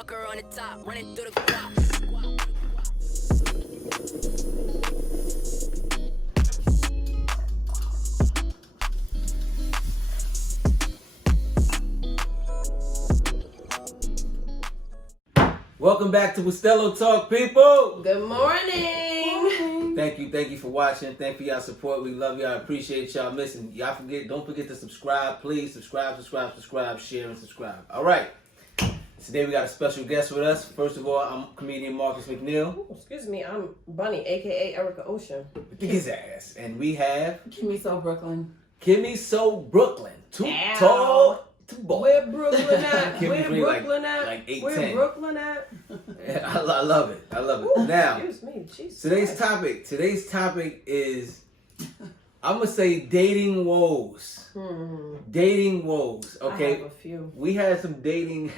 Walker on the top, running through the guap. Welcome back to Bustelo Talk, people. Good morning. Thank you for watching. Thank you for y'all support. We love y'all. Appreciate y'all. Listen, don't forget to subscribe. Please subscribe, share, and subscribe. All right. Today we got a special guest with us. First of all, I'm comedian Marcus McNeil. Ooh, excuse me, I'm Bunny, aka Erica Ocean. His ass. And we have Kimmy So Brooklyn. Kimmy So Brooklyn. Too Ow. tall, too bold. Where Brooklyn at? Kimmy's Where really Brooklyn at? like 8'10". Where Brooklyn at? I love it. I love it. Ooh, Now, excuse me. Jesus today's Christ. topic is, I'm gonna say dating woes. Dating woes. Okay. I have a few. We had some dating.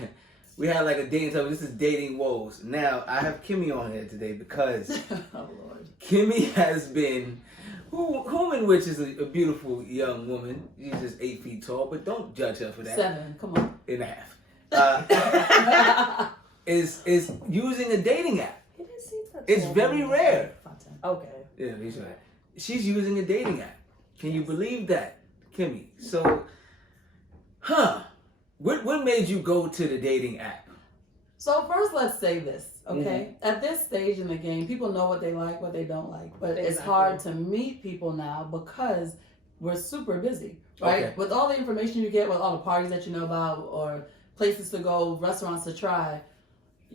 We had like a dating topic. This is dating woes. Now I have Kimmy on here today because Oh Lord. Kimmy has been, whom in which is a beautiful young woman. She's just 8 feet tall, but don't judge her for that. 7. Come on. And a half. Is using a dating app. He didn't seem that It's tall. very rare. Okay. Yeah, he's right. She's using a dating app. Can you believe that, Kimmy? So, what made you go to the dating app? So first, let's say this, okay? At this stage in the game, people know what they like, what they don't like, but it's Exactly. hard to meet people now because we're super busy, right? Okay. With all the information you get, with all the parties that you know about, or places to go, restaurants to try,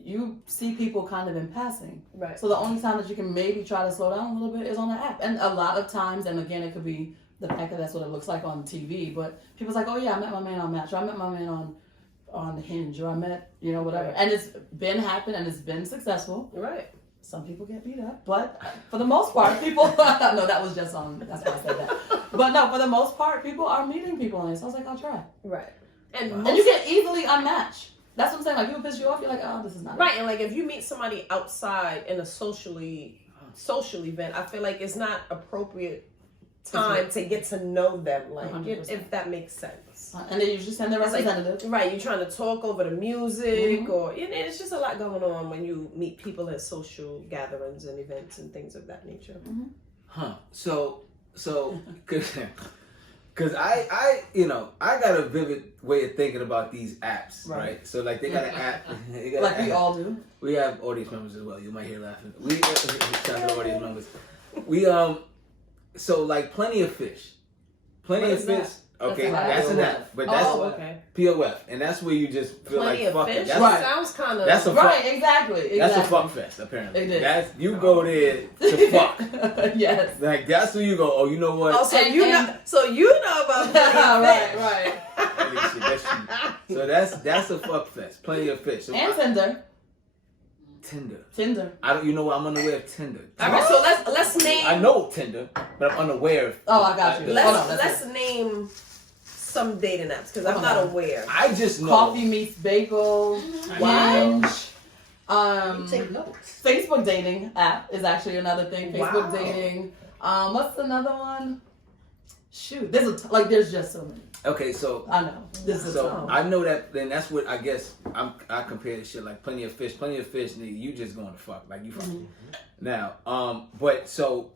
you see people kind of in passing. Right. So the only time that you can maybe try to slow down a little bit is on the app. And a lot of times, and again, it could be the fact that that's what it looks like on TV, but people's like, oh yeah, I met my man on Match, or I met my man on Hinge, or I met, whatever. Right. And it's been happened and it's been successful. Right. Some people get beat up, but for the most part, people, no, that was just on, that's why I said that. But no, for the most part, people are meeting people on it. So I was like, I'll try. Right. And And you can easily unmatch. That's what I'm saying. Like, people piss you off, you're like, oh, this is not right, it. and like if you meet somebody outside in a social event, I feel like it's not appropriate time to get to know them, like 100%. if that makes sense. And they usually send their It's like, representative. right, you're trying to talk over the music, or it's just a lot going on when you meet people at social gatherings and events and things of that nature. So, cause I got a vivid way of thinking about these apps, right? So like they got an app, they got Like an we app. all do. We have audience members as well. You might hear laughing. We shout out to audience members. We so like Plenty of Fish. Plenty What of is Fish. that? Okay, That's that's an an app. app, but that's Okay. POF, and that's where you just feel Plenty like of fuck it. fish. That's, Right. Sounds kind of that's a Right, fuck. exactly. That's a fuck fest, apparently. It is. That's you go there to fuck. Yes. Like that's where you go. Oh, you know what? Oh, so And- you and- know, so you know about Plenty of right, Fish. right. That shit, that's you. So that's a fuck fest. Plenty of fish. So And Tinder. Tinder. I don't. You know what? I'm unaware of Tinder. All right, so let's name. I know Tinder, but I'm unaware of. Oh, I got you. Let's Hold on, let's name some dating apps because I'm Hold not on. aware. I just know. Coffee meets bagel. Wow. Hinge. Take notes. Facebook dating app is actually another thing. Facebook Wow. dating. What's another one? Shoot, there's just so many. Okay, so I know. This is so so. I know that. Then that's what I guess I compare this shit like Plenty of Fish. Plenty of Fish, nigga, you just going to fuck like you fucking. Now, but so,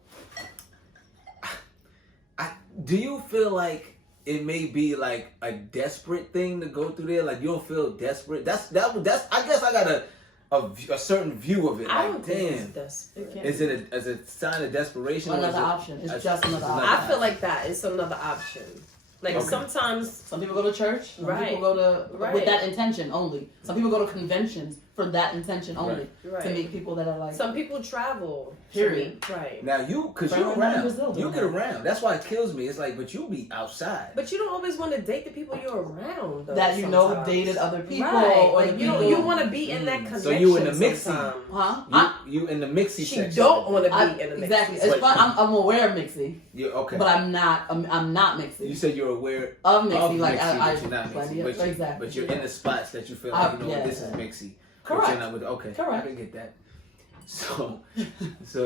do you feel like it may be like a desperate thing to go through there? Like you don't feel desperate? That's I guess I got a certain view of it. I Like don't damn, think it's this. is it a sign of desperation? or is Another it- option. It's just another option. I feel like that is another option. Like Okay. sometimes, Some people go to church. Some Right. people go to Right. with that intention only. Some people go to conventions for that intention only Right. to meet people that are like. some people travel. to Period. meet, right. Now cause Right, you right, around, in Brazil you doing get that. around. That's why it kills me. It's like, but you be outside. But you don't always want to date the people you're around. Though, that you know sometimes. dated other people. Right. Or Like the you people- want to be in that connection. So you in the mixy. sometime. Huh? You in the mixy She section. don't want to be I, in the mix. exactly. But- It's fun. I'm aware of mixy, You okay? but I'm not mixy. You said you're aware Of mixy, of like, mixy, I- but you're not plenty mixy. of- But, exactly. but you're in the spots that you feel like, Yeah. this is mixy. But Correct. you're not with, okay. Correct. I can get that. So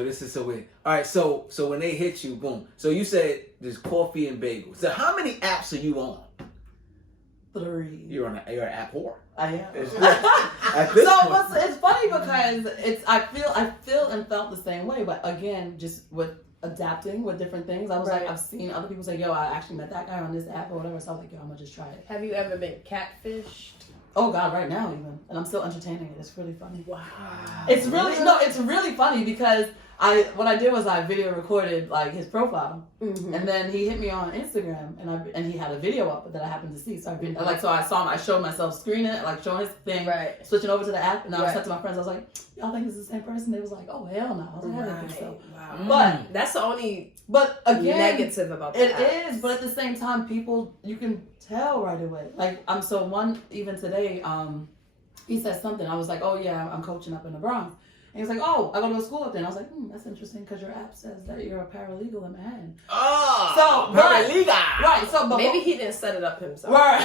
this is so weird. All right, so when they hit you, boom. So you said there's coffee and bagels. So how many apps are you on? 3. You're an app whore. I am. At this So point. it's funny because I feel and felt the same way, but again, just with adapting with different things, I was Right. like, I've seen other people say, yo, I actually met that guy on this app or whatever, so I was like, yo, I'm gonna just try it. Have you ever been catfished? Oh God, right now even, and I'm still entertaining it. It's really funny. Wow. It's really funny because what I did was I video recorded like his profile, and then he hit me on Instagram, and he had a video up that I happened to see. So I showed myself screening it, like showing his thing, Right. switching over to the app, and I Right. said to my friends, I was like, y'all think this is the same person? They was like, oh hell no. I was like, I didn't think so. Wow. But That's the only again, negative about it that. is, but at the same time, people, you can tell right away. Like, so one, even today, he said something. I was like, oh yeah, I'm coaching up in the Bronx. And he's like, oh, I go to a school up there. And I was like, that's interesting because your app says that you're a paralegal in Manhattan. Oh, So, paralegal. Right, so, but Maybe he didn't set it up himself. Right.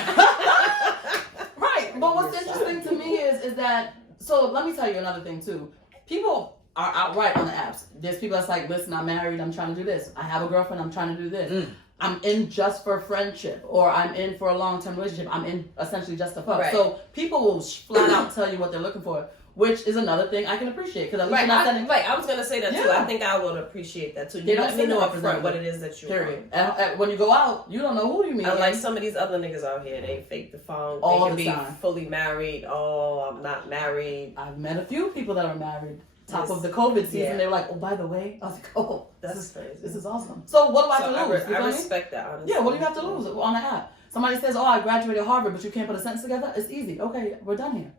Right, but what's interesting to me is that, so let me tell you another thing too. People are outright on the apps. There's people that's like, listen, I'm married, I'm trying to do this. I have a girlfriend, I'm trying to do this. I'm in just for friendship, or I'm in for a long-term relationship. I'm in essentially just to fuck. Right. So people will flat out tell you what they're looking for, which is another thing I can appreciate. Because at least Right, you're not sending... I was gonna say that too. Yeah. I think I would appreciate that too. They You don't let me send know a up front what representative. it is that you Period. want. And when you go out, you don't know who you meet. Unlike some of these other niggas out here, they fake the phone. All they can the be time. fully married. Oh, I'm not married. I've met a few people that are married. Top Yes. of the COVID season, Yeah. they were like, oh, by the way, I was like, oh, That's crazy. this is awesome. So what do I So have to lose? You I feel me? respect that, honestly. Yeah, what do you have to lose on the app? Somebody says, oh, I graduated Harvard, but you can't put a sentence together? It's easy. Okay, we're done here.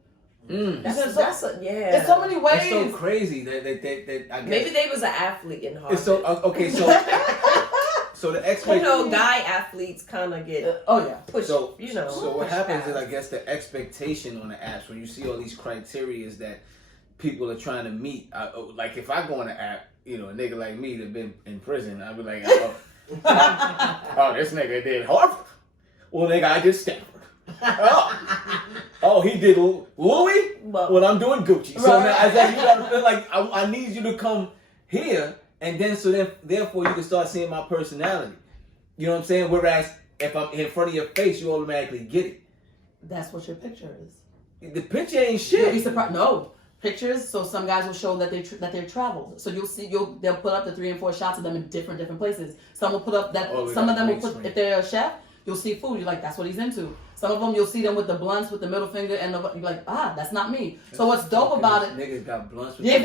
Yeah. It's so many ways. It's so crazy that I guess. Maybe they was an athlete in Harvard. It's so okay. So so the You expectation. know, guy athletes kind of get Oh, yeah. pushed. So you know. So what pushed happens back. is, I guess, the expectation on the apps when you see all these criteria is that people are trying to meet. Like if I go on the app, you know, a nigga like me that been in prison, I'd be like, oh, this nigga did Harvard. Well, nigga, I did Stanford. Oh, he did Louis. Well, I'm doing Gucci. So now I said, you gotta feel like I need you to come here, and then therefore you can start seeing my personality. You know what I'm saying? Whereas if I'm in front of your face, you automatically get it. That's what your picture is. The picture ain't shit. You'll be surprised. No. Pictures, so some guys will show that they've traveled. So they'll put up the 3 and 4 shots of them in different places. Some will put up that some of them will put, if they're a chef, you'll see food. You're like, that's what he's into. Some of them you'll see them with the blunts, with the middle finger, and you're like, that's not me. So what's dope about it? Niggas got blunts. With If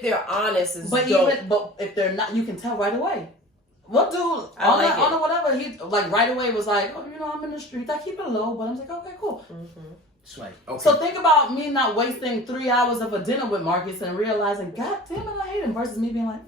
they're honest, it's but dope. but if they're not, you can tell right away. What dude I on the whatever, he like right away was like, oh, you know, I'm in the streets. I keep it low, but I'm like, okay, cool. Right. Okay. So think about me not wasting 3 hours of a dinner with Marcus and realizing, God damn it, I hate him, versus me being like,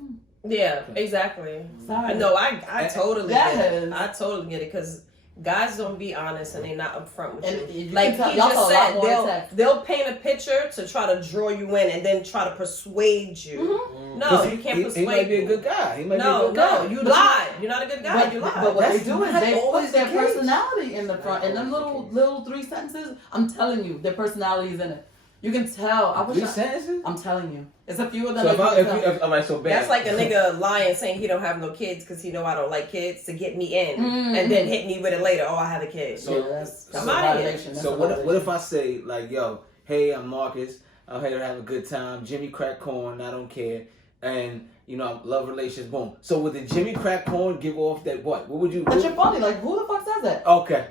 Yeah, exactly. sorry. No, I totally get it. Yes. I totally get it because guys don't be honest and they not upfront with And you. you Like can tell- he y'all just saw a lot said, more in text. they'll paint a picture to try to draw you in and then try to persuade you. No, you can't persuade. He might be a me. good guy. He might be a No, good guy. you lied. You're not a good guy. You lied. But what That's they do is not they always put their the case. personality in the front. And them little 3 sentences, I'm telling you, their personality is in it. You can tell. I'm telling you. It's a few of them. So that you can tell. all right, so bad. That's like a nigga lying saying he don't have no kids because he know I don't like kids to get me in and then hit me with it later. Oh, I have a kid. So- that's I'm a outta here. validation. That's So a what validation. if I say like, yo, hey, I'm Marcus. I'm here to have a good time. Jimmy crack corn. I don't care. And you know, love relations. Boom. So would the Jimmy crack corn give off that what? What would you? But you're funny. Like, who the fuck says that? Okay.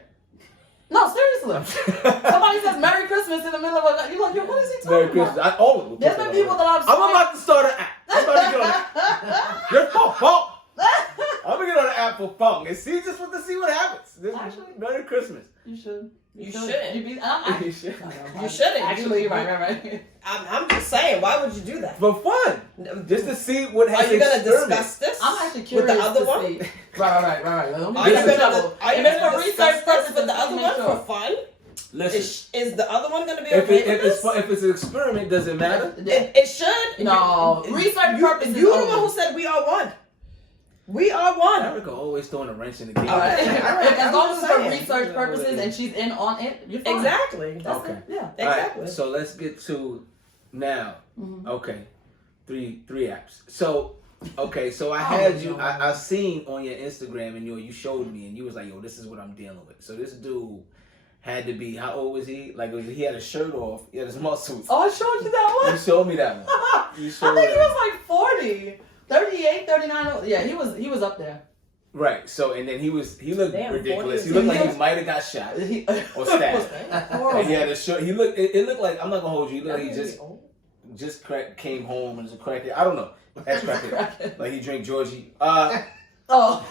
No, seriously. Somebody says Merry Christmas in the middle of a... You're like, yo, what is he talking Merry about? Christmas. I always will There's put been that people on. that I've I'm about to start an app. I'm about to get on the Your fault. I'm gonna get on the app for fun and see what happens. Actually- Merry Christmas. You should. You shouldn't. You should. You shouldn't. Actually, right. I'm just saying, why would you do that? For fun. Just to see what Are has you gonna experiment. discuss this? I'm actually with curious the other to one. see. Right. Are you Listen. gonna for discuss research purposes with the other make one sure. for fun? Listen. Is the other one gonna be If okay with this? it's an experiment, does it matter? It should. No, research purposes. You're the only. one who said we are one. We are one. Erica always throwing a wrench in the game. All right. As I'm long as just it's for saying. research purposes and she's in on it, you're fine. Exactly. That's Okay. it. Yeah. All right, Exactly. so let's get to now. Mhm. Okay, three apps. So okay, so I Oh, had you. no. I seen on your Instagram and you showed me and you was like, yo, this is what I'm dealing with. So this dude had to be, how old was he? Like, he had a shirt off. He had his muscles. Oh, I showed you that one. You showed me that one. I You showed think me he that was like 40, 38, 39. Yeah, he was up there. Right. So, and then he looked Damn, ridiculous. 40 He looked like he was- might have got shot or Or stabbed. horrible. And he had a shirt. It looked like, I'm not gonna hold you. He looked like he That's really old. just came home and was a crackhead. I don't know. That's crackhead. Crackhead. Like he drank Georgie. Oh,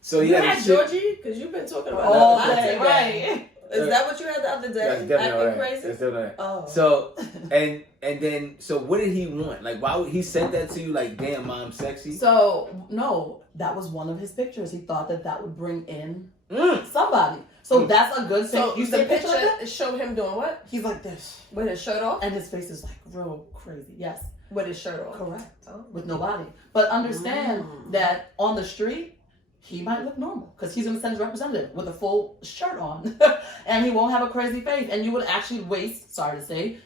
So he You had had a shirt. Georgie? Because you've been talking about all that. day, right? Is that what you had the other day? That's definitely Acting all right. crazy? That's definitely all right. Oh. So and then so what did he want? Like why would he sent that to you? Like damn, mom, sexy. So no, that was one of his pictures. He thought that would bring in Mm. somebody. So that's a good thing. So You the see a picture picture like that? showed him doing what? He's like this, With his shirt off? and his face is like real crazy. Yes, With his shirt off. correct. Oh. With no body. But understand Mm. that on the street, he might look normal because he's going to send his representative with a full shirt on, and he won't have a crazy face. And you would actually waste, sorry to say,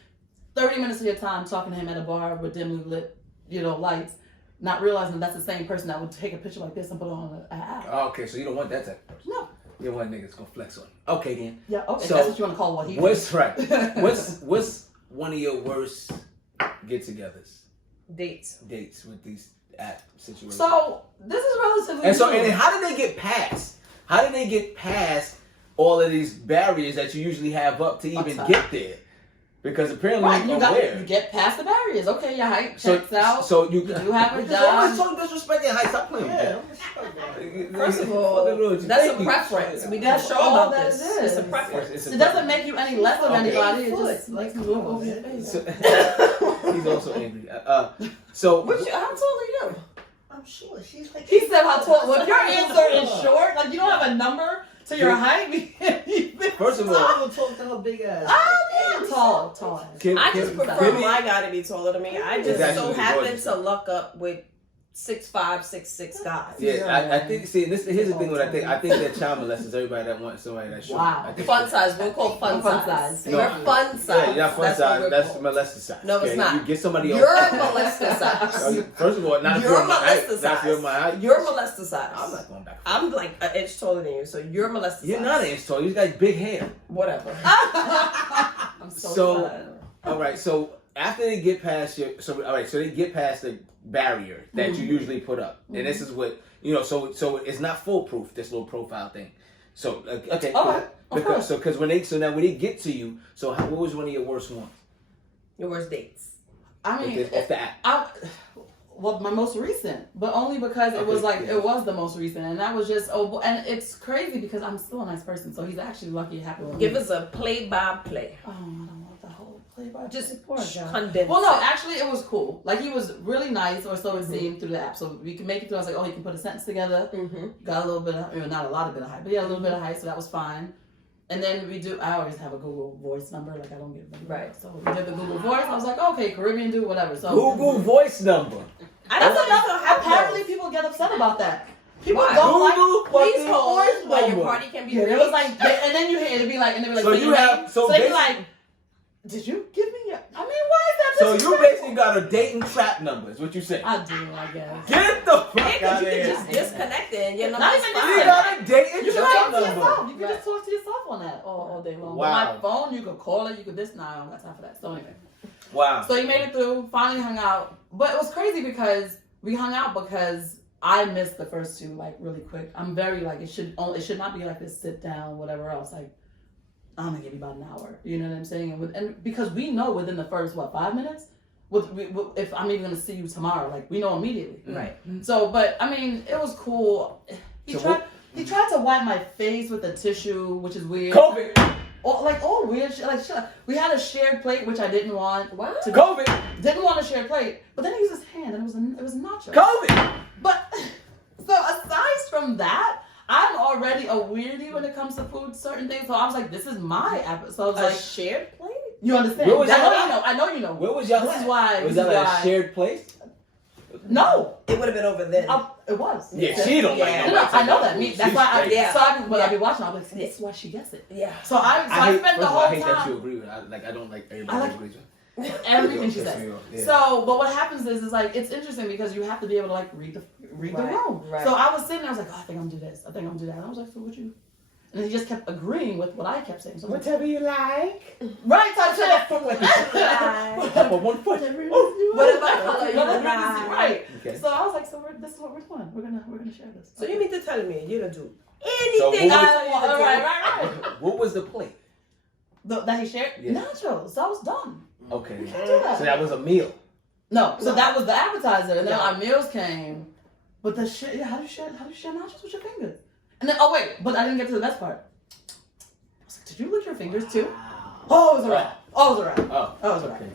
30 minutes of your time talking to him at a bar with dimly lit, lights, not realizing that's the same person that would take a picture like this and put it on an app. Okay, so you don't want that type of person. No. You don't want niggas gonna flex on you. Okay then. Yeah. Okay. So, that's what you want to call what he. What's did. right? What's one of your worst get-togethers, Dates. dates with these app situations? So this is relatively. And so, new. and then how did they get past? How did they get past all of these barriers that you usually have up to even Okay. get there? Because apparently, Right, you where? get past the barriers. Okay, your height checks out. So you do have a You're just always job. talking disrespecting height. Stop playing Yeah. with me. First of all, that's a preference. We did a That's show all about that this. it It's a is. preference. It doesn't make you any less of Okay. anybody. It Foot. just makes me move over your face. So, he's also angry. So How tall are you? I'm sure she's like. He said how tall. Well, if your answer is short, like you don't have a number to your height. first of all, I'm gonna talk to her big ass. I'm tall. I just prefer Kimmy- my guy to be taller than me. I just Exactly so what happen gorgeous. to luck up with 6'5", 6'6" guys. Yeah, I think. See, here's the thing. What I think that child molesters everybody that wants somebody that's short. Wow. I think Fun size. We'll call fun Fun size. size. We're fun size. Yeah, you're fun That's what size. we're That's called. molester size. No, it's okay? not. You get somebody You're else. molester size. First of all, not if You're you're my height. molester Not if size. you're my height. You're molester size. I'm not going back. I'm like an inch taller than you, so you're molester size. You're not an inch tall. You got big hair. Whatever. I'm So- fun. All right. So after they get past so they get past the barrier that you usually put up, and this is what So it's not foolproof. This little profile thing. So okay. Okay. Because when they get to you, what was one of your worst ones? Your worst dates. I mean, Off the app. well, my most recent, but only because it was Okay, like yeah. it was the most recent, and that was just and it's crazy because I'm still a nice person, so he's actually lucky and happy with Give me. us a play-by-play. Oh, I don't want the whole play by Just poor guy. condense. Well, no, it. actually, it was cool. Like he was really nice, or so it seemed through the app. So we can make it through. I was like, oh, he can put a sentence together. Mm-hmm. Got a little bit, not a lot of bit of height, but yeah, a little bit of height, so that was fine. And then I always have a Google Voice number, like I don't give them. Right. So we did the Google Voice. I was like, okay, Caribbean dude, whatever. So Google Voice number. I don't That's know another. how Apparently, people get upset about that. People Why? don't like. Google Please fucking hold voice while your number. party can be Yeah, it reached. was like, and then you hear it'd be like, and they'd be like, So "Say you your have- name." so they'd be basi- like, did you give me your? I mean, why is that? So you disrespectful? basically got a dating trap number. Is what you say? I do, I guess. Get the Yeah, fuck 'cause out you of can here. just disconnect it and your Not number's even fine. You this. got a dating You can trap talk to number. yourself. You can Right. just talk to yourself on that all day long. Wow. But my phone, you could call it. You could this. Nah, I don't got time for that. So anyway. Wow. So you made it through, finally hung out. But it was crazy because we hung out because I missed the first two like really quick. I'm very like it should not be like this sit down, whatever else. Like I'm gonna give you about an hour. You know what I'm saying? And because we know within the first 5 minutes, if I'm even gonna see you tomorrow, like we know immediately. Right. So, but I mean, it was cool. He tried to wipe my face with a tissue, which is weird. COVID. All weird shit. Like shit. We had a shared plate, which I didn't want. What? COVID. Didn't want a shared plate, but then he used his hand, and it was nacho. COVID. But so aside from that, I'm already a weirdie when it comes to food, certain things. So I was like, this is my episode. So I was A like, shared plate? you understand? Where was I know y'all you know. I know you know. Where was y'all? This is why. Was this that is like why. a shared place? No, It would have been over then. it was. Yeah, she don't like Yeah. nobody No, I talking know about that. food. That's She's why. straight. Yeah. So when I be watching, I'm like, this is why she gets it. Yeah. So I hate, spent the first of all, whole I hate that you time agree with it. I don't like I everybody like- who agrees with it. everything she Piss says. me off, yeah. So, but what happens is like it's interesting because you have to be able to like read the Right, room. right. So I was sitting there, I was like, oh, I think I'm gonna do this. I think I'm gonna do that. And I was like, so what you? And he just kept agreeing with what I kept saying. So Whatever you like. right, type shit. Up on one foot. Whatever color you Whatever like. it is, right. Okay. So I was like, so this is what we're doing. We're gonna share this. So you mean to tell me you don't do So anything what I All tell you to do? right. What was the plate? That he shared Yeah. nachos. So I was done. Okay. Can't do that. So that was a meal. No, so that was the appetizer, and then Yeah. our meals came. But the shit, yeah, how do you share nachos with your fingers? And then, oh wait, but I didn't get to the best part. I was like, did you lick your fingers too? Oh, it was a wrap. Oh, it was a wrap. Oh. Oh, it was a wrap. Okay.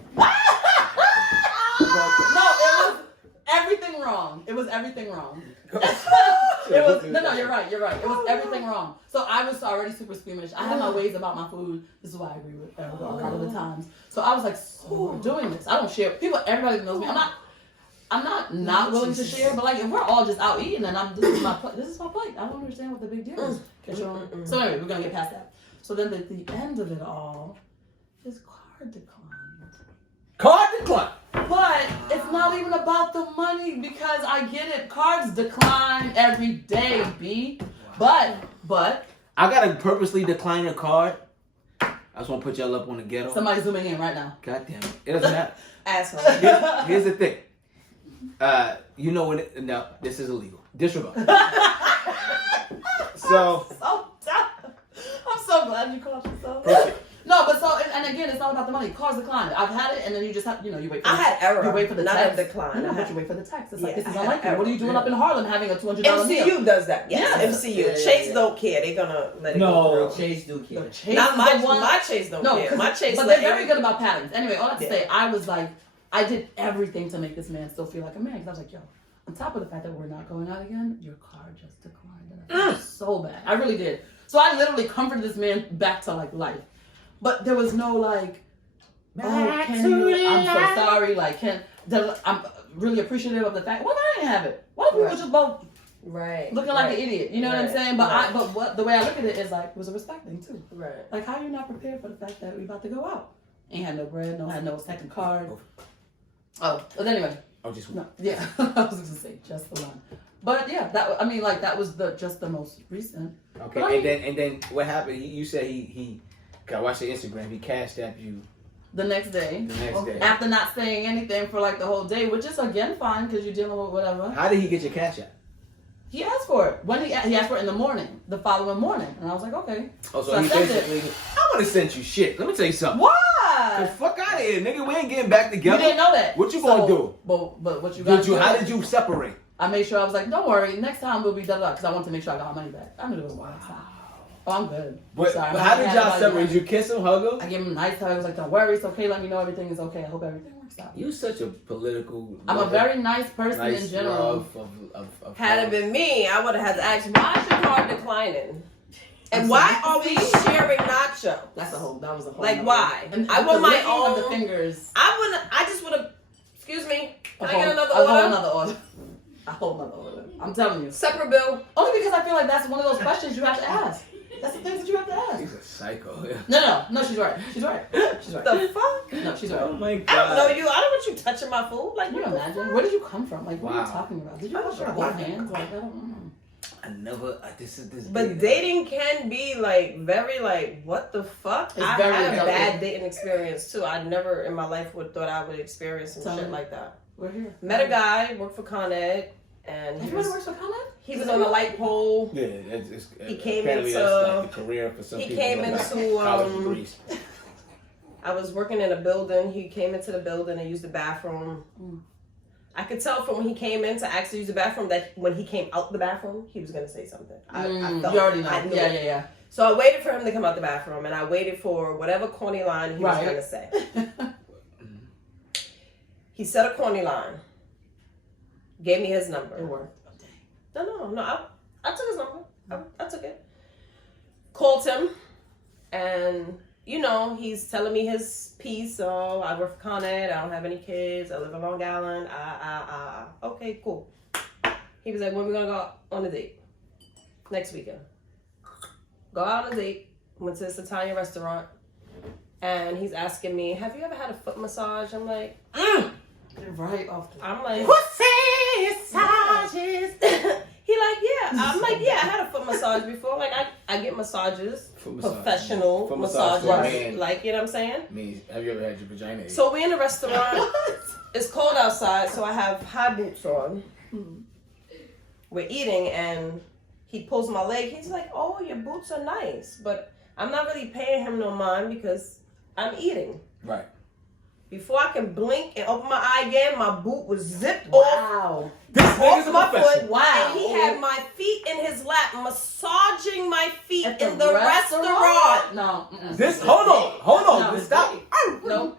No, it was everything wrong. It was everything wrong. It was no, you're right. It was everything wrong. So I was already super squeamish. I had my ways about my food. This is why I agree with a lot of the times. So I was like, so we're doing this. I don't share. People, everybody knows me. I'm not willing to share. But like, if we're all just out eating, and this is my plate. I don't understand what the big deal is. So anyway, we're gonna get past that. So then at the end of it all, his card declined. Card decline. But it's not even about the money because I get it. Cards decline every day, B. But I gotta purposely decline a card. I just want to put y'all up on the ghetto. somebody's zooming in right now. God damn it. It doesn't matter. Asshole. Here's the thing. You know when no, this is illegal. Disregard. So So dumb. I'm so glad you called yourself. Perfect. No, but so and again, it's not about the money. Cards decline. I've had it, and then you just have, you wait for I had error. You wait for the not text. a decline. No, I but had- you wait for the text. It's like, Yeah, this is I had unlikely. error. What are you doing up in Harlem having a $200 meal? MCU does that. Yes, Yes. MCU. Yeah, Chase yeah. don't care. They're gonna let it No, go through. Chase do care. The Chase Not is my the one. my Chase don't No, care. My Chase, but let they're very every- good about patterns. Anyway, all that to Yeah. say, I was like, I did everything to make this man still feel like a man. Because I was like, yo, on top of the fact that we're not going out again, your card just declined. And I felt so bad. I really did. So I literally comforted this man back to like life. But there was no like, oh, can you? I'm so sorry. Like, I'm really appreciative of the fact. What if I didn't have it? What if we were just both Right. looking like an idiot? You know what I'm Right. saying? But Right. the way I look at it is like, it was a respect thing too. Right. Like, how are you not prepared for the fact that we about to go out? Ain't had no bread, had no second card. Oh, but anyway, oh, just no, yeah, I was gonna say just the one. But yeah, that was just the most recent. okay. Right. And then what happened? You said he. I watched your Instagram. He cashed apped you The next day, the next day. after not saying anything for like the whole day, which is again fine because you're dealing with whatever. How did he get your cash app? He asked for it when he asked for it in the morning, the following morning, and I was like, okay. Oh, so So I he sent it. basically. I would have sent you shit. Let me tell you something. Why? The fuck out of here, nigga. We ain't getting back You together. didn't know that. What you gonna do? But what you got? How did you separate? I made sure I was like, don't worry, next time we'll be da-da-da, because I wanted to make sure I got my money back. I knew it was more next time. Oh, I'm good. But, Sorry, but I'm how not did mad y'all about it. separate? Did you kiss him, hug him? I gave him a nice hug. I was like, don't worry, it's okay. Let me know everything is okay. I hope everything works out. You such a political. I'm a very nice person nice in general. love of Had it been me, I would have had to ask, why is your card declining? And I'm why sorry. are we sharing nachos? That was a whole Like, nother- why? And I the want my licking of the own- fingers. I just would have, excuse me, can I get another A whole order? nother order. A whole nother order. I'm telling you. Separate bill. Only because I feel like that's one of those questions you have to ask. That's the things that you have to ask. He's a psycho. Yeah. No, she's right. She's right. She's right. The fuck? No, she's Oh right. my I don't god. know you. I don't want you touching my food. Like, Can you what the imagine? Where did you come from? Like, what are Wow. you talking about? Did you wash your both hands? Like, I don't know. I never. This is this. But big- dating can be like very like what the fuck? It's I very had a delicate. bad dating experience too. I never in my life would thought I would experience some Tell shit me. like that. We're here. Met a guy, worked for Con Ed, and he Everybody was, works for Con Ed? he was on a light pole. Yeah, it's He came apparently into- that's like the career for some he people. came like into, college um, degrees. I was working in a building. He came into the building and used the bathroom. I could tell from when he came in to actually use the bathroom that when he came out the bathroom, he was gonna say something. I felt, You already know. I knew Yeah, it. yeah, So I waited for him to come out the bathroom, and I waited for whatever corny line he Right. was gonna say. yeah. He said a corny line. Gave me his number. It worked. No. I took his number. I took it. Called him, and he's telling me his piece. Oh, I work for Con Ed. I don't have any kids. I live in Long Island. Okay, cool. He was like, when we gonna go on a date? Next weekend. Go out on a date. Went to this Italian restaurant, and he's asking me, have you ever had a foot massage? I'm like, Right off the... I'm like, Pussy massages. he like, yeah. I'm like, yeah, I had a foot massage before. Like, I get massages, For massage. professional For massage, massages, man. like, you know what I'm saying? Me, have you ever had your vagina ate? So we in the restaurant. It's cold outside, so I have high boots on. We're eating, and he pulls my leg. He's like, "Oh, your boots are nice," but I'm not really paying him no mind because I'm eating. Right. Before I can blink and open my eye again, my boot was zipped off. Wow. This Off nigga's a my professional. foot, Wow. and he had my feet in his lap, massaging my feet At in the restaurant. No. Mm-mm. This, hold on. No. Stop. No.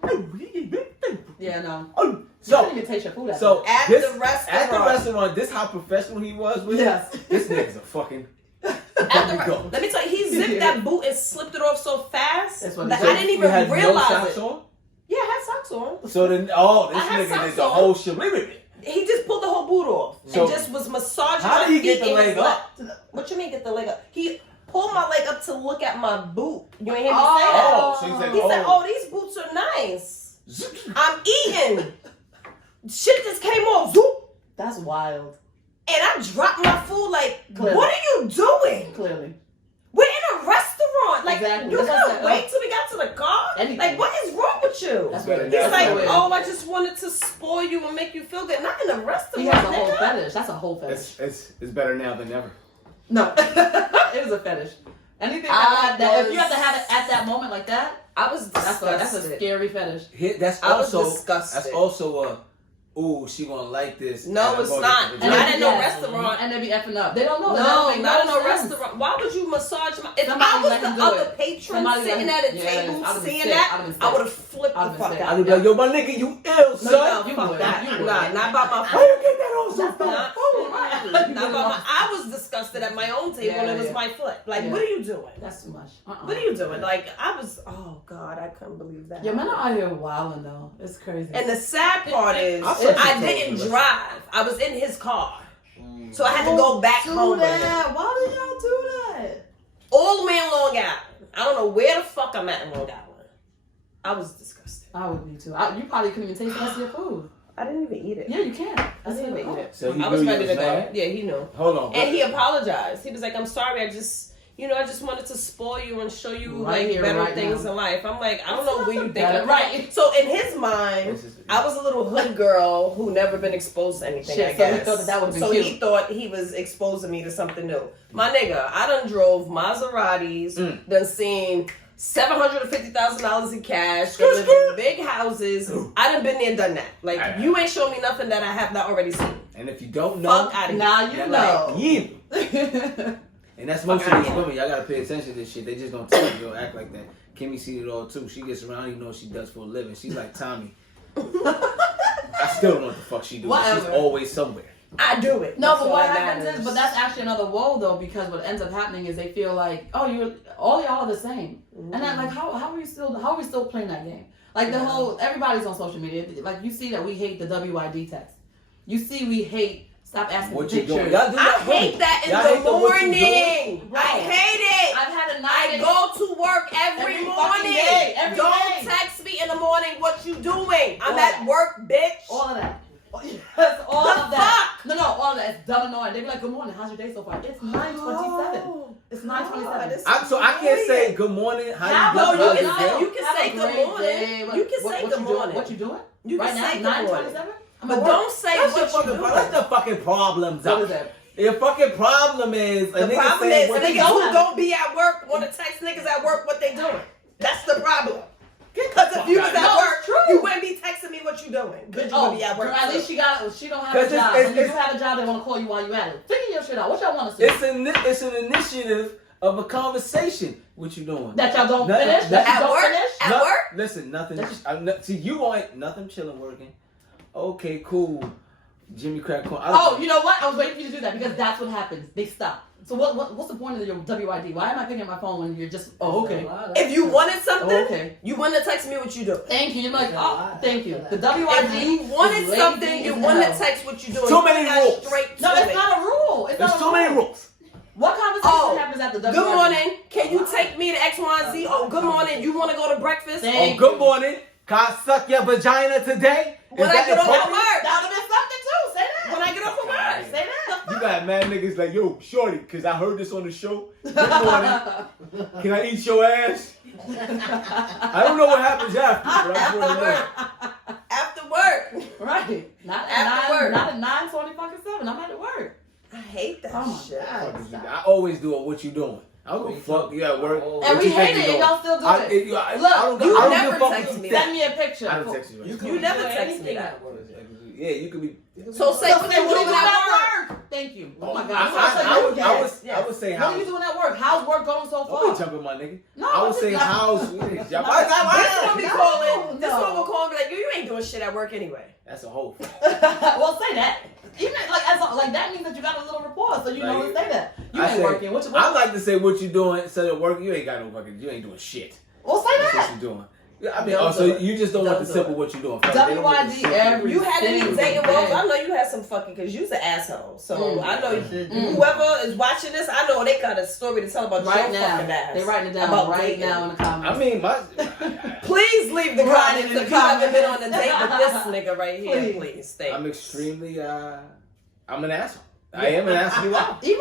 Yeah, no. You So, couldn't even taste your food. so At this, the restaurant. At the restaurant, this how professional he was with Yes. it? This nigga's a fucking. Let me tell you, he zipped that boot and slipped it off so fast That's what that he I did. didn't You even had realize no socks it. on? Yeah, I had socks on. So then, this I had nigga did socks the on. whole shit. Wait a minute. He just pulled the whole boot off So, and just was massaging how my did he feet get the in leg his up? lap. What you mean get the leg up? He pulled my leg up to look at my boot. You ain't hear me say Oh, that? so he said, He said, "Oh, these boots are nice." I'm eating. Shit just came off. Zoop. That's wild. And I dropped my food like, Clearly. what are you doing? Clearly. We're in a restaurant. Like, Exactly. you That's what I couldn't said. wait till we got to the car? Anything. Like, what is wrong with you? That's better what than He's that. like, oh, I just wanted to spoil you and make you feel good. Not in a restaurant. He has a whole nigga. fetish. That's a whole fetish. It's better now than never. No. It was a fetish. Anything that if you have to have it at that moment like that, I was that's disgusted. a scary fetish. That's I was also disgusted. That's also a. Ooh, she gonna like this. No, and it's I'm gonna not. get the And vagina. not in no restaurant. And they be effing up. They don't know. That No, don't make not in no sense. restaurant. Why would you massage my... If Somebody I was let him the do other it. patron Somebody let sitting him- at a yes, table I'd have been seeing sick. I'd that, have been I would sick. have flipped I'd the have fuck been sick. out. I'd be like, yo, my nigga, you ill, son. No, You fuck would. that. You would. Nah, not by my How you get that on so Not, fast? not by my, I was disgusted at my own table and it was Yeah. my foot. Like, Yeah. what are you doing? That's too much. What are you doing? Like, I was, oh God, I couldn't believe that. Your men are out here wilding though. It's crazy. And the sad part is, I thought I you didn't told me. drive. I was in his car. So I had to go back do home with him. that. Why did y'all do that? All the way in Long Island. I don't know where the fuck I'm at in Long Island. I was disgusted. I would be too. You probably couldn't even taste the rest of your food. I didn't even eat it. Yeah, you can. I didn't even eat it. So he I was knew you ready to go. mad? Yeah, he knew. Hold on. And he apologized. He was like, I'm sorry, I just wanted to spoil you and show you Right like here, better right things now. in life. I'm like, I don't know where you think Better, I'm right. So in his mind, I was a little hood girl who never been exposed to anything, Shit, I so guess. he thought that would've been So cute. he thought he was exposing me to something new. My nigga, I done drove Maseratis, done seen $750,000 in cash, done lived in big houses. I done been there, done that. Like, you ain't showing me nothing that I have not already seen. And if you don't know, Fuck out of here. Now you you're know. like, yeah. And that's most of these women. Y'all gotta pay attention to this shit. They just don't tell you, act like that. Kimmy seen it all too. She gets around, even know what she does for a living. She's like Tommy. I still don't know what the fuck she does. She's Whatever. always somewhere. I do it. No, That's but all what that happens matters. is, but that's actually another woe though, because what ends up happening is they feel like, oh, all y'all are the same, and then like, how are we still playing that game? Like the whole, everybody's on social media. Like you see that we hate the WID text. You see we hate stop asking What for you pictures. doing? Y'all do I that hate that in Y'all the hate the what you morning. Right. I hate it. I've had a I night. go to work every Every fucking morning. day, every Don't day. text me in the morning what you doing. I'm All at that. work, bitch. All of that. Yes, all The of that. fuck? No, all of that. It's dumb annoying. They be like, "Good morning. How's your day so far?" It's 9:27. It's 9:27. So I can't say good morning. How Have you a doing? No, good you How's can your say, day? you can Have say a good great morning. day. You can say what good you doing? morning. What you doing? You can right now, say good morning. 9:27. But don't say That's your what you fucking doing. That's the fucking problems. What is that? Your fucking problem is The problem saying is what niggas you who doing. don't be at work want to text niggas at work what they doing. That's the problem. Get the Because if fuck you was out at of work, true. you wouldn't be texting me what you doing. Because you would be at work. girl, at least she don't have 'Cause a job. it's- When you it's- have a job, they want to call you while you at it. Figure your shit out. What y'all want to see? It's an initiative of a conversation. What you doing? That y'all don't Nothing- finish? That you At don't work? finish? At No- work? Listen, nothing. That's- See, you ain't nothing chilling working. Okay, cool. Jimmy Crack Corn. Oh, you know what? I was waiting for you to do that because that's what happens. They stop. So what's the point of your WID? Why am I picking up my phone when you're just, oh, okay. If you wanted something, Oh, okay. you wouldn't text me what you doing. Thank you. You're like, oh, thank you. The If WID. you wanted is lazy something, you as wouldn't hell. text what you doing. Too You many got rules. Straight to No, it's it. not a rule. It's There's not a too many rule. rules. What conversation happens at the WID? Good morning. Can you take me to X, Y, and Z? Oh, good morning. You want to go to breakfast? Thank Oh, good morning. Can I suck your vagina today? When Is I that get off important? of work. That would have been something too. Say that. When I get off of work. Say that. You you got mad niggas like, yo, shorty, because I heard this on the show. Good morning. Can I eat your ass? I don't know what happens after, but I just want to know. After work. Right. Not After at work. 9, not at 9, 20 fucking 7. I'm at work. I hate that Oh my shit. God. I always do it. What you doing? I don't give a fuck. You at work. And What we you think hate you it, doing? and y'all still do I it. don't Look, you give a never fuck text what you me think. Send me a picture. I don't text you. Right. You never text me that. Yeah, you could be. So say So what then you what are you doing doing at work. at work? Thank you. Oh my I, God. I would say What how. are you doing at work? How's work going so Don't far? be jumping, my nigga. No, I would I'm say just- how's. This one be No, calling. This no. one will call and be like, you ain't doing shit at work anyway. That's a whole. Well, say that. Even like that means that you got a little rapport, so you know to say that. You ain't working. I like to say what you doing instead of work. You ain't got no fucking. You ain't doing shit. Well, say That's that. what you doing. Yeah, I mean, Don't also do it. you just don't want Don't the do simple it. what you doing. They don't want the WYD simple. every You had any single dating day. roles? I know you had some fucking because you's an asshole. So I know Mm. whoever is watching this, I know they got a story to tell about Right your now, fucking ass. they writing it down about right dating. now in the comments. I mean, my. Please leave the Right comments in the if you haven't been on comments. a date with this nigga right here. Please. Please, thank I'm you. extremely. I'm an asshole. I am an asshole. Even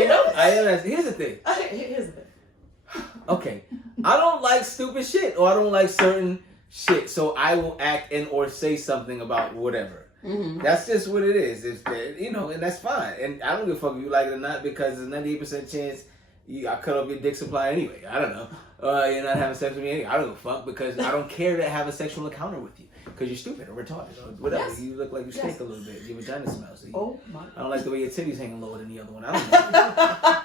You know. I am an asshole. Here's the thing. Here's the thing. Okay, I don't like stupid shit, or I don't like certain shit, so I will act and or say something about whatever. Mm-hmm. That's just what it is. It's and that's fine. And I don't give a fuck if you like it or not because there's a 98% chance I cut off your dick supply anyway. I don't know. You're not having sex with me anyway. I don't give a fuck because I don't care to have a sexual encounter with you because you're stupid or retarded or whatever. Yes. You look like you stink Yes. a little bit. Your vagina smells. So Oh my. I don't like the way your titties hanging lower than the other one. I don't know.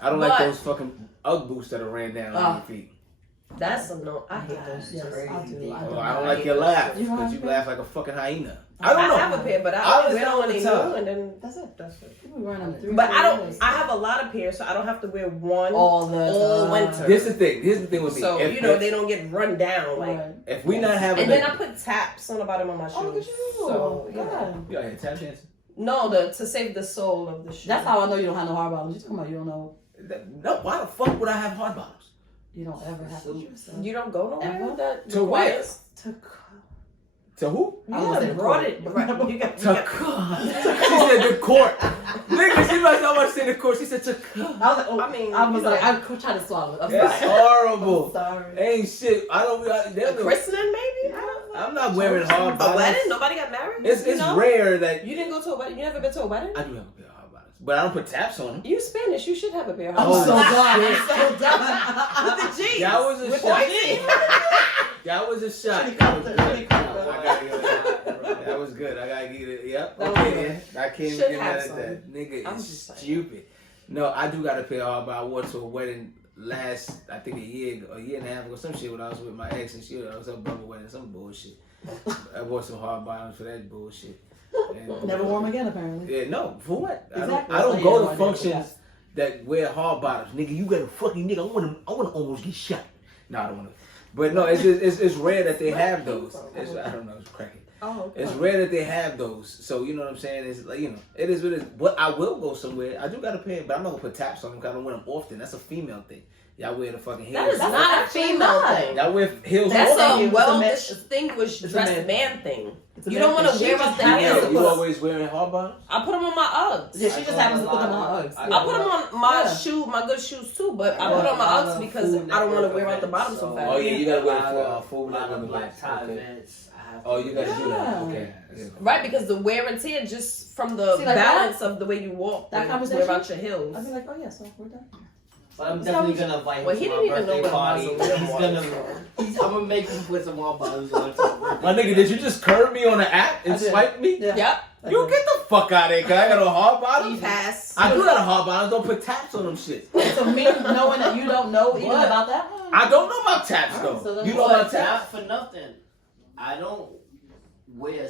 I don't like But- those fucking Ugg boots that are ran down on your feet. That's a no. I hate those. Yes, crazy. I do. Oh, I don't like your laugh You don't because like you it? laugh like a fucking hyena. I don't know. I have a pair, but I I was wear them all when the they time. new, and then That's it. that's it. People wearing them 3 But I don't. days. I have a lot of pairs, so I don't have to wear one all the all time. winter. Here's the thing. Here's the thing with me. So if, you know if, they don't get run down like. Right. if we not having And then a, I put taps on the bottom of my shoes. Oh, look at you. So yeah. God. you out here tap dancing. No, to save the sole of the shoe. That's how I know you don't have no hard bottoms. You talking about you don't know. No, why the fuck would I have hard bottoms? You don't ever have to dress up. You don't go nowhere. Ever? That To where? requires- To To who? I was Yeah, in brought court. it. Right. You got. To God. She said the court. Nigga, she must not want to say the court. She said to God. I was like, oh, I mean, I was you like, know. I tried to swallow it. I'm That's sorry. horrible. I'm sorry. Ain't shit. I don't. A they're- christening, maybe? I don't know. I'm not wearing hard A bottoms. wedding? Nobody got married? It's You know? rare that You didn't go to a wedding? You never been to a wedding? I do have a pair of hard bottoms, but I don't put taps on them. You Spanish. You should have a pair of I'm Oh, so done. shit. I'm so done. With the G's. That was a With shot. the G's. That was a shot. Pretty That was comfort, good. pretty comfort. I gotta give it that. That was good. I gotta give it. Yep. That was Okay. good. Yeah. I can't even Should get have mad at some. that. Nigga I'm is just saying. stupid. No, I do got a pair of hard bottoms. I wore to a wedding last, I think a year and a half ago, some shit when I was with my ex and I was at a bubble wedding, some bullshit. I wore some hard bottoms for that bullshit. And, Never wore them again, apparently. Yeah, no, for what? Exactly. I don't So, go yeah, to no idea. functions that wear hard bottoms. Nigga, you got a fucking nigga. I wanna almost get shot. No, I don't wanna. But no, it's just, it's rare that they have those. I don't know, it's cracking. Oh, okay. It's rare that they have those. So you know what I'm saying? It's like, it is what it is. But I will go somewhere. I do got a pair, but I'm not gonna put taps on them because I don't wear them often. That's a female thing. Y'all wear the fucking heels. That is not a actually female not. thing. Y'all wear heels That's often. a It's a well man- distinguished it's a dressed man man thing. It's a You man don't want thing. to She wear just out the happens Yeah, heels. to you put- always wearing hard bottoms? I put them on my Uggs. Yeah, she just happens to put them on her Uggs. I put them on my Yeah. shoe, my good shoes too, but I Yeah. put on my I Uggs love because Food I don't want to Network wear out the events, bottom so so- fast. Oh yeah, you gotta wear it for A full lot level of black tie okay. events. I have Oh, you gotta do that. Yeah. Okay. Yeah. Right, because the wear and tear just from the See, like balance of the way you walk, That and conversation? wear out your heels. I'd be like, oh yeah, so we're done. But I'm definitely gonna invite Well, him he to didn't my even know birthday what party. it was. He's gonna, I'm gonna make him put some more buttons on. My nigga, did you just curve me on the app and I did. swipe me? Yeah. Yep. You get the fuck out of here, cause I got a hard bottom. Pass. I do got a hard bottom. Don't put taps on them shit. So me knowing that you don't know even What? about that? I don't know about taps Alright, so though. then You know what? about taps? Not for nothing. I don't wear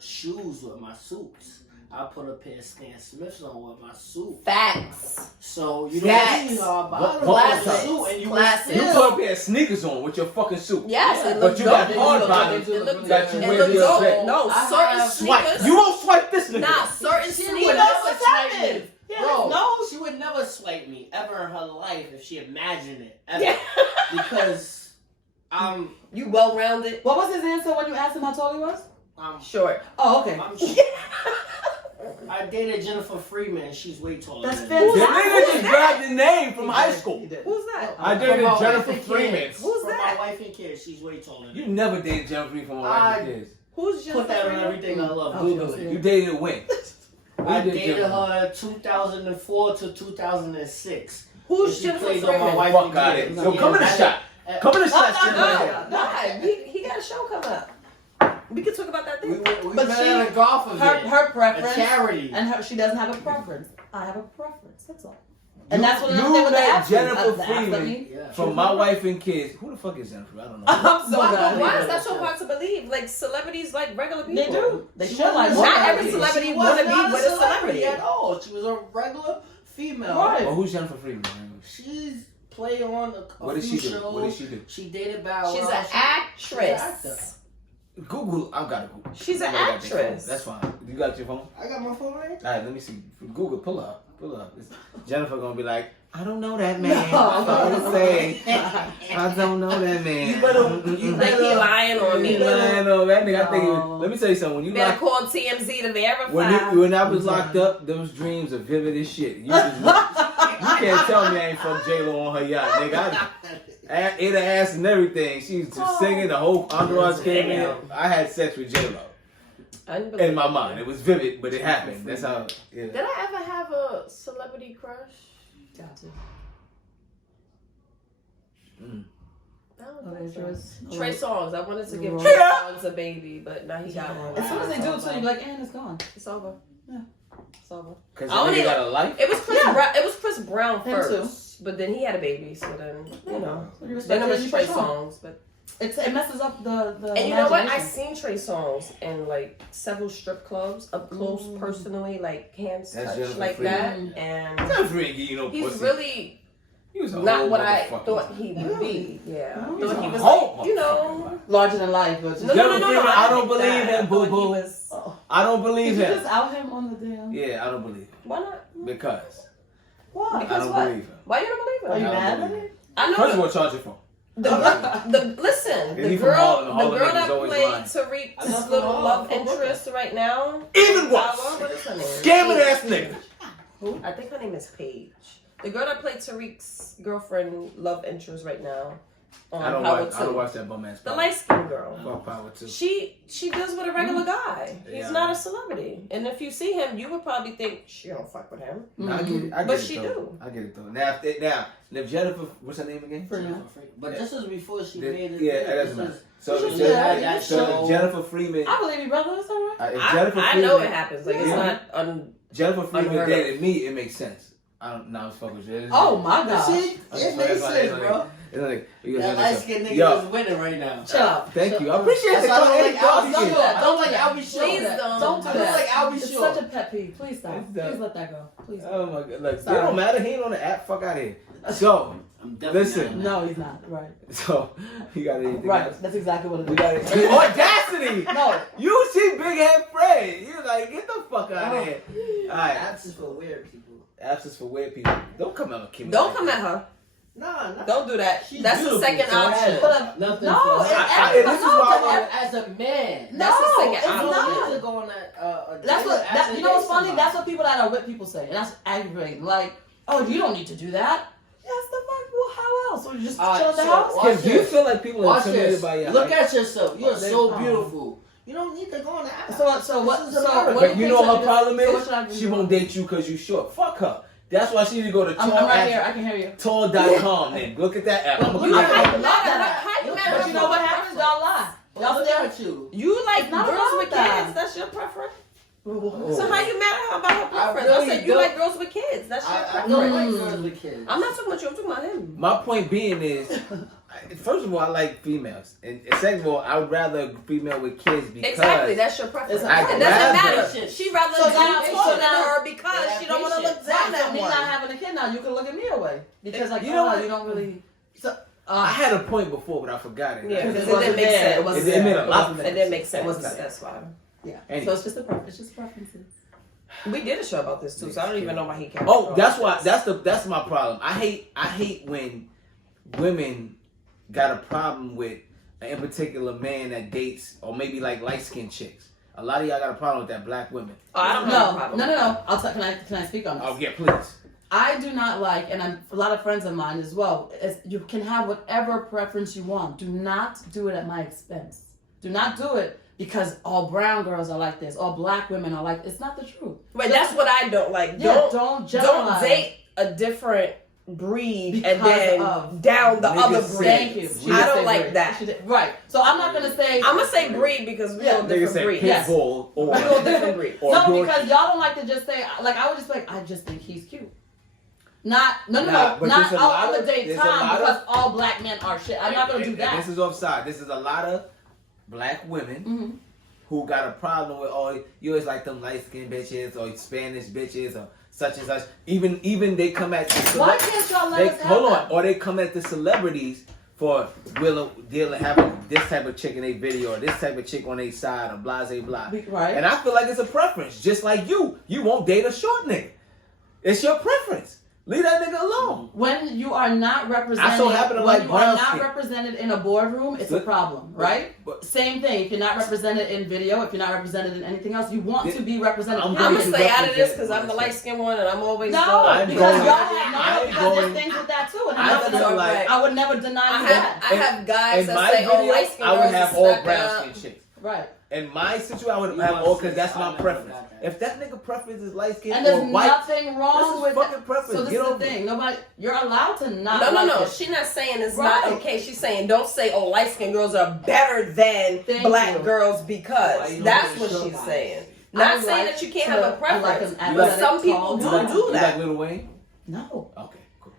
shoes with my suits. I put a pair of Stan Smiths on with my suit. Facts. So you Yes. don't need our bottom Classic. with a suit and you Classic. You will put a still. pair of sneakers on with your fucking suit. Yes, Yeah. it But looks you dope. got It hard looks bottoms dope. It looks that you dope. wear It the looks other day. dope. No, I certain have- Swipe. sneakers. You won't swipe this nigga. Nah, certain She would sneakers. never what's swipe happening. me. Yeah, Bro, no. she would never swipe me ever in her life if she imagined it. Ever. Yeah. Because I'm You well rounded. What was his answer when you asked him how tall he was? I'm Short. Oh, okay. I'm I dated Jennifer Freeman. She's way taller That's than me. The fantastic. nigga just grabbed the name from high school. Who's that? I From dated my Jennifer wife and Freeman. kids. Who's From that? my wife and kids. She's way taller than You me. never dated Jennifer Freeman from a wife and kids. Who's Jennifer Put that on Freeman? everything I love. Oh, Google shit. it. You dated when? I did dated Jennifer? her 2004 to 2006. Who's She Jennifer played on my Freeman? wife Fuck and out kids. it. Yo, come in the shot. Come in the shot. stand right here. No, he got a show coming up. We can talk about that We, thing. we But met she- at a golf event. Her a preference, charity. and she doesn't have a preference. I have a preference. That's all. You- And that's what you I'm doing with the met athlete. Jennifer The athlete. Freeman Yeah. from my wife and kids. Who the fuck is Jennifer? I don't know. I'm so Why, done. why is that so hard to believe? Like celebrities, like regular people. They do. They She should like wasn't Not a every celebrity She wanna was be not with a celebrity. at all. She was a regular female. Right. Oh, who's Jennifer Freeman? She's play on a What did few she do? shows. What did she do? She dated Bow She's Wow. an She's an actor. actress. Google. I've got to Google. She's an Nobody got their phone. actress. That's fine. You got your phone? I got my phone right. All right, let me see. Google, pull up. It's Jennifer gonna be like, I don't know that man. No. I'm gonna say, I don't know that man. You better- you Like he lying on me. You lying on that nigga. I think. No. Let me tell you something. When you Better lock, call TMZ to verify. when I was locked up, those dreams are vivid as shit. You can't tell me I ain't fucked J-Lo on her yacht, nigga. I ate her ass and everything. She was just singing. The whole entourage came in. I had sex with J-Lo. In my mind, it was vivid, but it happened. That's how. Yeah. Did I ever have a celebrity crush? Gotcha. Mm. I don't Oh, think so. interest. Trey Songz. I wanted to give Yeah. Trey Songz a baby, but now he got one. As soon as they do it to you, like, and it's gone. It's over. Yeah. It's over. Cause I the only- nigga got a life. It was Chris. Yeah. Brown, it was Chris Brown Him first, but then he had a baby. So then you know, So you respect then it it, was you Trey push on. Songz. But It messes up the and you know what? I imagination. seen Trey Songz in like several strip clubs up close, personally, like hands That's touch Jennifer like Freeman. that, and Jennifer ain't give you no he's pussy. really He was a not whole what I motherfucker. thought he would be. Yeah, I He's thought a he was whole like, you know. Larger than life, but No, Jennifer Freeman, I don't think believe that. him, I thought he boo-boo. was- Oh. I don't believe Did you him. just out him on the damn? Yeah, I don't believe him. Why not? Because Why? I Because don't what? believe him. Why you don't believe Are him? you I don't mad at believe me? him. I know. First of all, charge your phone. Listen, He the from Harlem. girl Harlem niggas that always played lying. Tariq's I'm not little from love Harlem. interest right now. Even worse. What is her name? Scamming ass nigga. I think her name is Paige. The girl that played Tariq's girlfriend love interest right now on I don't Power watch. 2. I don't watch that bum ass. The light skinned girl. Fuck Power 2. She does with a regular guy. He's Yeah. not a celebrity. And if you see him, you would probably think she don't fuck with him. No, I get it. I get But it she though. do. I get it though. Now, if Jennifer, what's her name again? Freeman. But this is before she made it. Yeah, big. that doesn't This matter. is- So, She so, should have that so show. Jennifer Freeman. I believe you, brother. It's all right. If Jennifer I Freeman, know it happens. Like, it's Yeah. not Jennifer Freeman Unheard of. dated me, it makes sense. I don't. Now I'm fucking with you. Oh my God. See, I'm it just makes fucking- sense, bro. It's like, That light skinned nigga Yo, is winning right now. Shut up. thank you. I appreciate That's the why I don't comment. like Albie Don't do Shore. that. I don't like Albie Shore. Please don't. Don't do I don't that. like Albie It's Shore. such a pet peeve. Please stop. It's done. Please let that go. Please. Oh my god! Like, it Sorry. don't matter. He ain't on the app. Fuck out of here. So, I'm definitely Listen. not. No, he's not. Right. so you got anything Right. else? That's exactly what it We is. got it. The audacity. No. You see Big Head Fred. You're like, get the fuck out of here. All right. Apps is for weird people. Absence for weird people. Don't come at Kim. Don't come at her. Nah, nah. Don't do that. She's That's the beautiful, second so option. But Nothing no, for it's her. this is why I As a man. That's the second it's I option. don't not. need to go on that. That's what. as That, a you know what's date funny? somebody. That's what people that are with people say, and that's aggravating. Like, oh, you don't need to do that. Yes, the fuck. Well, how else? Or you just All right, chill at the so house? watch Kim, do you this. feel like people are Watch intimidated this. by your Look height? at yourself. You're so Oh. beautiful. You don't need to go on the app. So what? This is So America. what? But you know her problem So what is should I do? she won't date you because you short. Fuck her. That's why she need to go to I'm right here. I can hear you. tall.com then. Look at that app. I'm Look, gonna You give how you you mad at her? How you Look, mad at But her? you know what happens? Y'all lie. Y'all Look stare at you. You like It's not girls about with that. kids. That's your preference. Oh. So how you mad at her about her preference? I, really said you don't- like girls with kids. That's your I preference. don't like girls with kids. I'm not talking about you. I'm talking about him. My point being is, first of all, I like females, and second of all, I would rather a female with kids because Exactly. That's your preference. It's- It doesn't rather- matter. She rather So do now- taller so than now- her because Yeah, she don't want to look patient. down Right, so that me one. not having a kid now, you can look at me away because like You know oh, what? you don't really. So I had a point before, but I forgot it. Yeah, because because it it wasn't didn't make there. sense. It wasn't It there. made a It lot wasn't of there. It didn't make sense. It wasn't there. That's why. Yeah. Anyway. So it's just a preference. It's just preferences. We did a show about this too, so I don't even know why he came. Oh, that's why. That's my problem. I hate when women got a problem with in particular man that dates or maybe like light skinned chicks. A lot of y'all got a problem with that, black women. Oh, I don't have a problem. No. Can I speak on this? Oh yeah, please. I do not like, and a lot of friends of mine as well, you can have whatever preference you want. Do not do it at my expense. Do not do it because all brown girls are like this, all black women are like this. It's not the truth. Wait, that's what I don't like. Yeah, Don't generalize. date a different breed Because and then of down the niggas other say- breed. Thank you. She I did don't say like breed. that. She did- right. So I'm not gonna say. I'm gonna say breed because we're all Niggas different say breeds. pit Yes. bull or We're all different breeds. or No, Yorkie. because y'all don't like to just say like I would just be like I just think he's cute. Not But not there's a lot on the of- date there's a Tom lot of- because all black men are shit. I'm not gonna do And that. this is offside. This is a lot of black women Mhm. who got a problem with you always like them light skinned bitches or Spanish bitches or such and such. Even they come at Why can't y'all let us have hold on, that? or they come at the celebrities for having this type of chick in a video or this type of chick on their side or blah blah blah. Right. And I feel like it's a preference, just like you won't date a short nigga. It's your preference. Leave that nigga alone. When you are not represented, I so happen to when like you are brown not skin. represented in a boardroom, it's a But- problem, right? but- Same thing. If you're not represented in video, if you're not represented in anything else, you want to be represented. I'm I'm gonna going to stay out of this represent because I'm the light skinned one and I'm always No, I'm because going- y'all have I'm because there's going- things with that too, and I I'm feel not like- I would never deny I you have that. I have guys In that my say, "Oh, video, light skinned I would girls have is all stuck brown up." skin chicks. Right. In my situation, I would You have want all to because say, that's my I never preference. got that. If that nigga preference is light skin And or there's white, nothing that's wrong his with fucking that. preference. So this Get is the over it. thing. Nobody, you're allowed to not. No. like it. She's not saying it's Right. not okay. She's saying don't say, "Oh, light skinned girls are better than Thank black you. girls Why because." you That's don't what show she's bias? saying. I Not would saying like that you can't to- have a I like preference, an but athletic, some people tall do guy. do You like that. Lil Wayne? No, Okay, cool.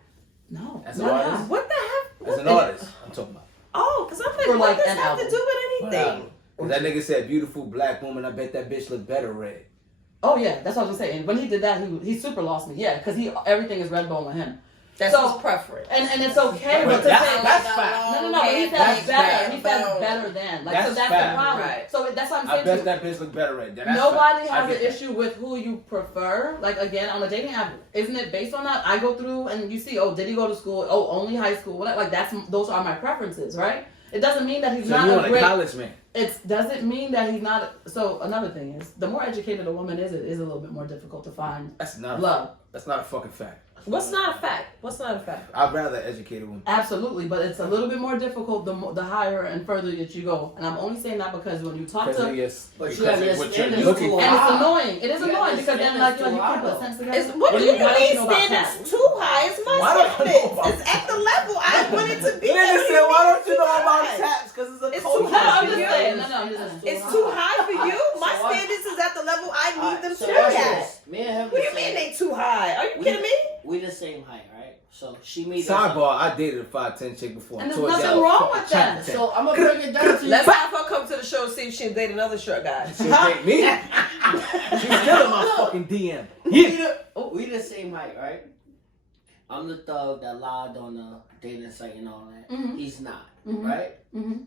no. As an not artist? that. What the heck? As an artist, I'm talking about. Oh, because I'm like, Or what like does an that have to album. do with anything? Cause that nigga said beautiful black woman. I bet that bitch look better red. Oh yeah, that's what I was gonna say. And when he did that, he super lost me. Yeah, because everything is red bone with him. That's So- his preference. And it's okay, But but to that's- say that's like, fact. no. But he says That's better. fact. He says better than. Like so That's that's fact. the problem. Right. So that's what I'm I saying. bet too. that bitch look better red. That's Nobody fact. I has an get that. issue with who you prefer. Like again, on a dating app, isn't it based on that? I go through and you see, oh, did he go to school? Oh, only high school. Whatever. Like those are my preferences, right? It doesn't mean that he's So not you a want a great. college man? It doesn't mean that he's not. So another thing is, the more educated a woman is, it is a little bit more difficult to find That's not love. That's not a fucking fact. What's not a fact? What's not a fact? I'd rather educate a woman. Absolutely, but it's a little bit more difficult the higher and further that you go. And I'm only saying that because when you talk Because to, of yes, But because you have of your what you're standards looking too for. and it's high. annoying. It is Yeah, annoying the because then standards you too can't put high, sense though. together. What do you why don't mean know about standards cats? too high? It's my Why don't I know standards. about It's at the level I want it to be. Nigga What do said, why don't you mean know too about high? taps? Because it's a It's culture. too high. I'm for just you. saying. No, I'm just saying. It's too high for you. My So why- standards is at the level I need them So to watch be at. this. Me and him What do you the mean same- they too high? Are you kidding me? We the same height, right? So she made Sidebar, I dated a 5'10" chick before. And there's Towards nothing y'all wrong fucking with that. Chinatown. So I'm gonna break it down to you. Let's have her come to the show see if she'll date another short guy. She'll date me. She's still in my fucking DM. We the same height, right? I'm the thug that lied on the dating site and all that. Mhm. He's not, Mhm. right? Mm-hmm.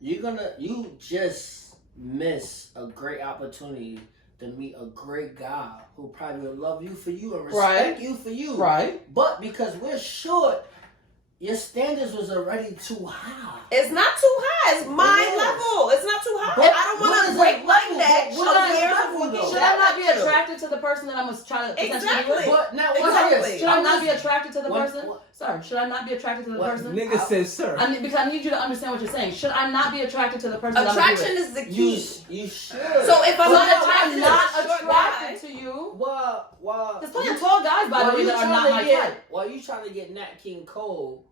You just miss a great opportunity to meet a great guy who probably will love you for you and respect Right. you for you. Right. But because we're short, your standards was already too high. It's not too high. It's my It is. level. It's not too high. But I don't what want is to break that my level? neck. But Should what is I that level, Should I not be attracted to the person that I'm trying to potentially be Exactly. with? But now Exactly. watch this. Should I not be attracted to the What- person? what- Sorry, should I not be attracted to the What? person? Nigga says, sir. I mean, because I need you to understand what you're saying. Should I not be attracted to the person that I'm Attraction with? is the You key. you should. So if I'm So not if attracted I'm to not a short attracted guy, to you, Well, there's plenty of tall guys, by the way, that are not my type. While you trying to get Nat King Cole,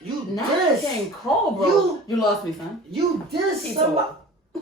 you Nat diss. King Cole, bro. You lost me, son. You diss He somebody.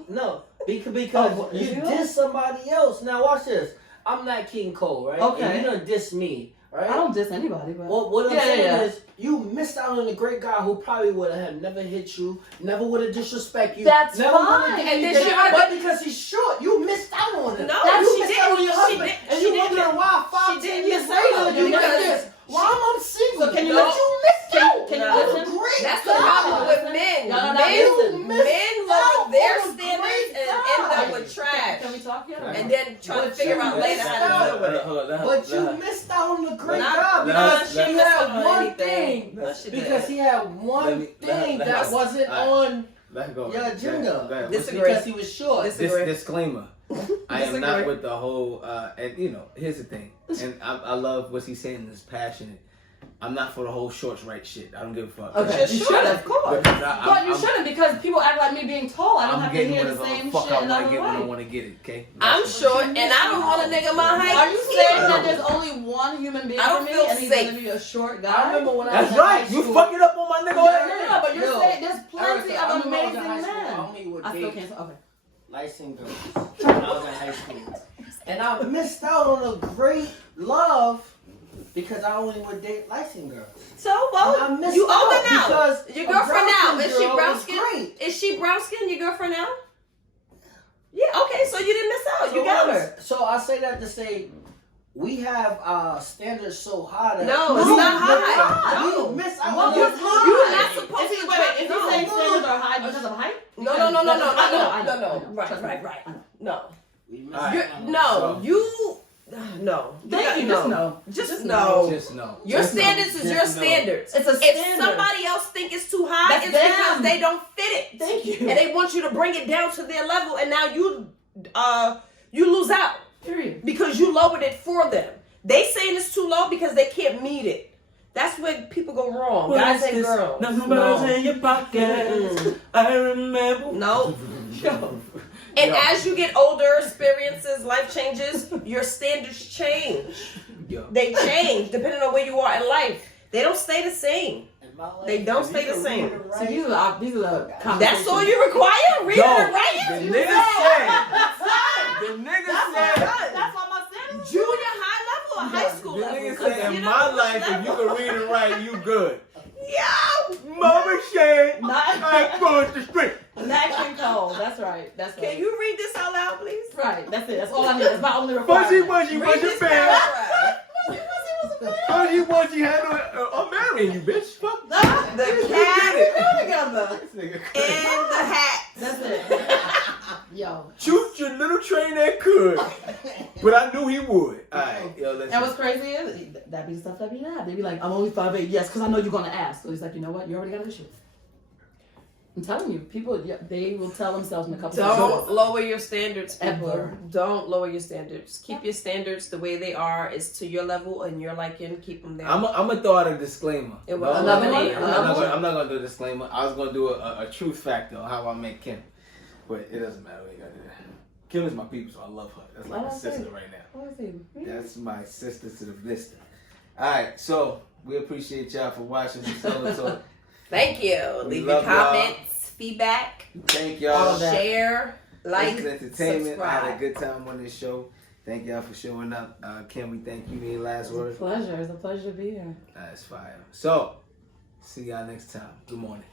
No, because Oh, you is he diss somebody else. Now watch this. I'm Nat King Cole, right? Okay. And you done diss me, right? I don't diss anybody, but What I'm Yeah, saying yeah. is, you missed out on a great guy who probably would have never hit you, never would have disrespect you. That's never fine. would've did And then anything. she would've But because he's short, you missed out on it. No, you she missed out on didn't. your She husband, didn't. and She you didn't. wondering why She 5, 10 didn't years miss out later you because like this. Why I'm single? So can you But listen? you missed out. Can you on a listen? great that's the guy. problem with men. No, no, no, Men, listen. men lower out their on a standards great and guy. end up with trash. Can we talk yet? And then try to But figure you out later missed how to out. deal with it. But you missed out on the great Not- guy not because she he missed had out on one anything. thing. No, she Because didn't. he had one thing that wasn't on Let's go. your agenda. Go ahead. Disagree. Because he was short. Disagree. Disclaimer. I am not Disagree. with the whole, and you know, here's the thing. And I love what he's saying, is passionate. I'm not for the whole shorts right shit. I don't give a fuck. Okay. You You should, should, of course. Because But you shouldn't, because people act like me being tall. I don't I'm have to getting hear the whatever same fuck shit I want to another get when I way. want to get it, okay? I'm That's short, and I don't want a nigga my height. Are you saying either. that there's only one human being I don't for me feel and he's safe. gonna be a short guy? I remember when I That's was in right. high You school. fucking up on my nigga. No, but you're Yo, saying there's plenty Erica, I of remember when I was amazing in high school, men. I only would I still date can't. Okay. light-skinned girls when I was in high school. And I missed out on a great love because I only would date light-skinned girls. So, well, And I missed you out older now. because Your a girlfriend now. brown-skinned Is she girl brown was skin? great. Is she brown skin, your girlfriend now? Yeah, okay, so you didn't miss out. You got her. So I say that to say we have standards so high that No, it's not high. You No. miss out What on was this. high? You're not supposed If he, to wait, try- if no. you're saying standards are high because of height? No. I know. Right. I know. No. We miss All out right. on No, you. No. Thank you. Just no. Just no. Just no. Your Just no. standards is Just your no. standards. It's a If standard. somebody else think it's too high, That's it's because them. they don't fit it. Thank you. And they want you to bring it down to their level, and now you lose out Period. because you lowered it for them. They saying it's too low because they can't meet it. That's where people go wrong, guys and girls. Numbers in your pocket. I remember. No. Yo. And Yo. as you get older, experiences, life changes, your standards change. Yo. They change depending on where you are in life. They don't stay the same. in my life. They don't If stay you the can same. read and So write, these are the conversations. That's all you require? Reading Yo, and the writing? nigga said. The nigga said. That's why my standards. Junior high level or high school The level? nigga 'Cause said, you in know my which life, if you level. can read and write, you good. Yo! Mama said, Not, I'm going to street. not King Cole. That's right. That's right. Can you read this out loud, please? Right. That's it. That's all I need. That's my only Fuzzy requirement. Wuzzy Read was this your man. paragraph. Fuzzy Wuzzy had I'm marrying you, bitch. Fuck. The cat Together. This nigga and crazy. the hat. That's it. Yo. Shoot your little train that could. But I knew he would. Alright, yo, listen. And what's crazy is that be the stuff that be have. They be like, I'm only 5'8". Yes, because I know you're gonna ask. So he's like, you know what? You already got an issue. I'm telling you, people, they will tell themselves in a couple of Don't lower your standards, people. Ever. Don't lower your standards. Keep your standards the way they are. Is to your level and your liking. Keep them there. I'm gonna throw out a disclaimer. It was another I'm one? not gonna do a disclaimer. I was gonna do a truth factor on how I met Kim, but it doesn't matter. We gotta do that. Kim is my people, so I love her. That's like Oh, a okay. sister right now. What was he? That's my sister to the blister. All right, so we appreciate y'all for watching Bustelo Talk. Thank you. We Leave your love y'all. comments, feedback, Thank All y'all. of that. share, like, This is entertainment. I had a subscribe. good time on this show. Thank y'all for showing up. Kim, we thank you. Any last words? Pleasure. It's a pleasure to be here. That's fire. So, see y'all next time. Good morning.